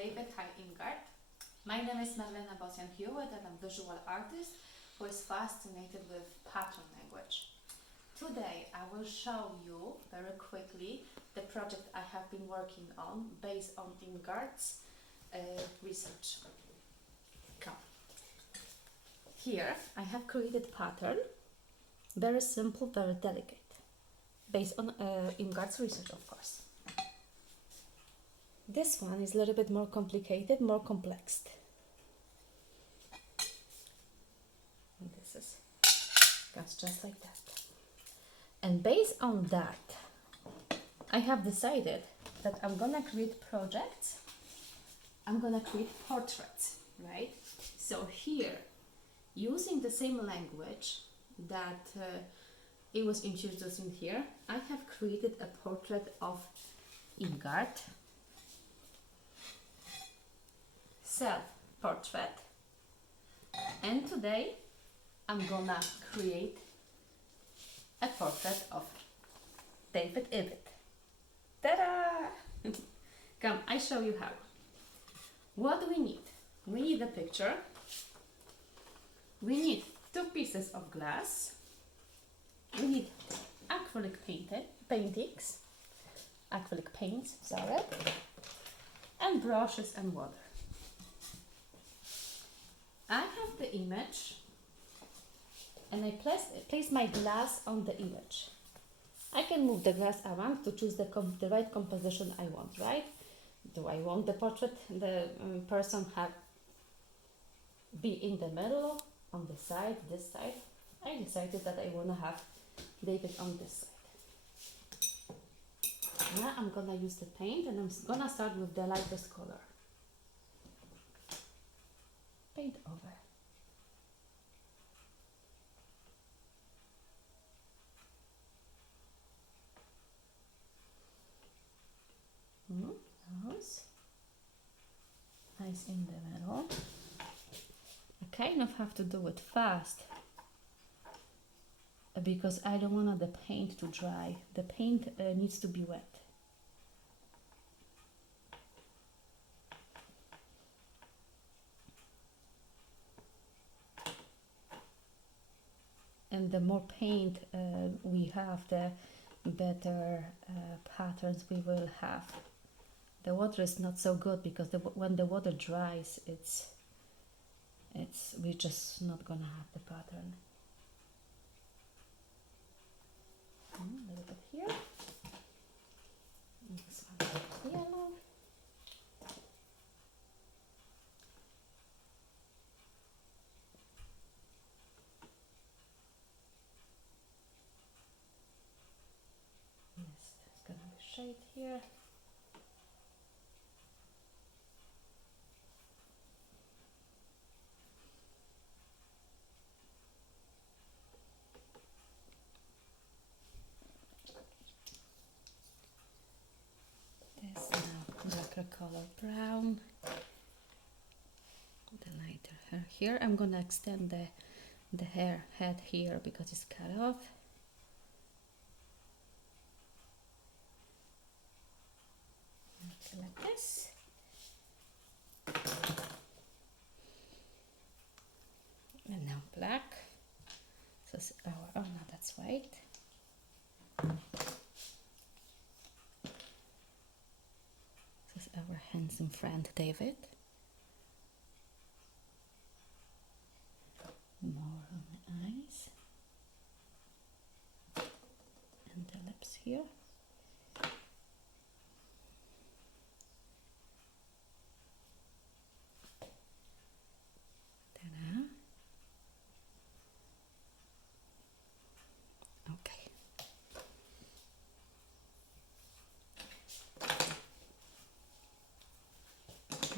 David, hi Ingard. My name is Marlenahewitt and I'm a visual artist who is fascinated with pattern language. Today I will show you very quickly the project I have been working on based on Ingard's research. Come. Here I have created pattern, very simple, very delicate, based on Ingard's research, of course. This one is a little bit more complicated, more complex. And this is goes just like that. And based on that, I have decided that I'm gonna create projects. I'm gonna create portraits, right? So here, using the same language that it was introduced in here, I have created a portrait of Ingard. Self-portrait, and today I'm gonna create a portrait of David Hewitt. Ta-da! Come, I show you how. What do we need? We need a picture. We need 2 pieces of glass. We need acrylic paints, sorry, and brushes and water. I have the image and I place my glass on the image. I can move the glass around to choose the right composition I want, right? Do I want the portrait, the person be in the middle, on the side, this side? I decided that I want to have David on this side. Now I'm gonna use the paint and I'm gonna start with the lightest color. Paint over. Nose. Eyes in the middle. I kind of have to do it fast because I don't want the paint to dry. The paint needs to be wet. And the more paint we have, the better patterns we will have. The water is not so good because when the water dries, we're just not gonna have the pattern. A little bit here. And this one yellow. Yes, there's gonna be shade here. This now darker color brown. The lighter hair here. I'm gonna extend the head here because it's cut off. Like this. And now black. So oh no, that's white. This is our handsome friend David. More on the eyes and the lips here. Ta-da. Okay.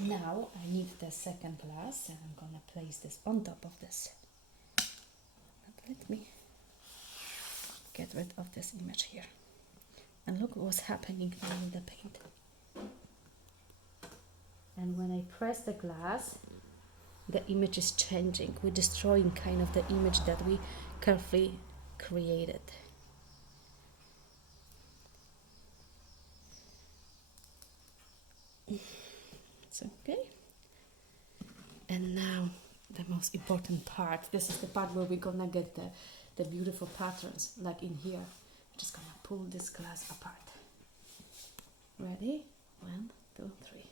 Now I need the second glass and I'm gonna place this on top of this. Let me get rid of this image here. And look what's happening now with the paint. And when I press the glass, the image is changing. We're destroying kind of the image that we carefully created. okay? And now the most important part. This is the part where we're gonna get the beautiful patterns, like in here. We're just gonna pull this glass apart. Ready? 1, 2, 3.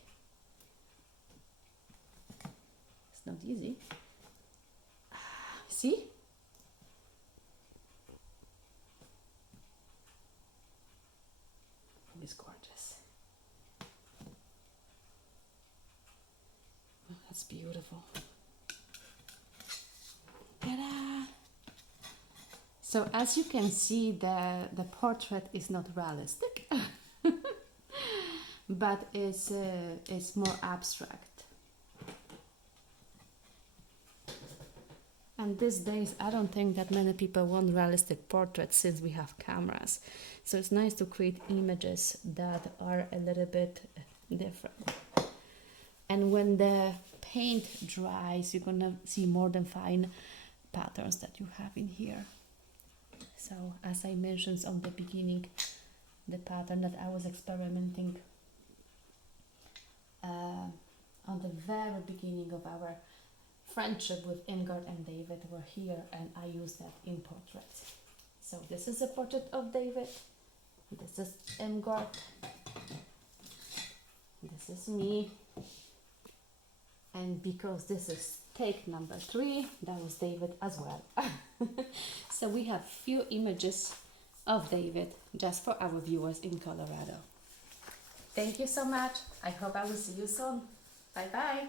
It's not easy. See? It's gorgeous. Oh, that's beautiful. Ta-da! So as you can see, the portrait is not realistic, but it's more abstract. And these days, I don't think that many people want realistic portraits since we have cameras. So it's nice to create images that are a little bit different. And when the paint dries, you're gonna see more than fine patterns that you have in here. So as I mentioned on the beginning, the pattern that I was experimenting on the very beginning of our friendship with Ingrid and David were here, and I used that in portraits. So this is a portrait of David, this is Ingrid, this is me, and because this is take number 3, that was David as well. So we have few images of David just for our viewers in Colorado. Thank you so much. I hope I will see you soon. Bye bye.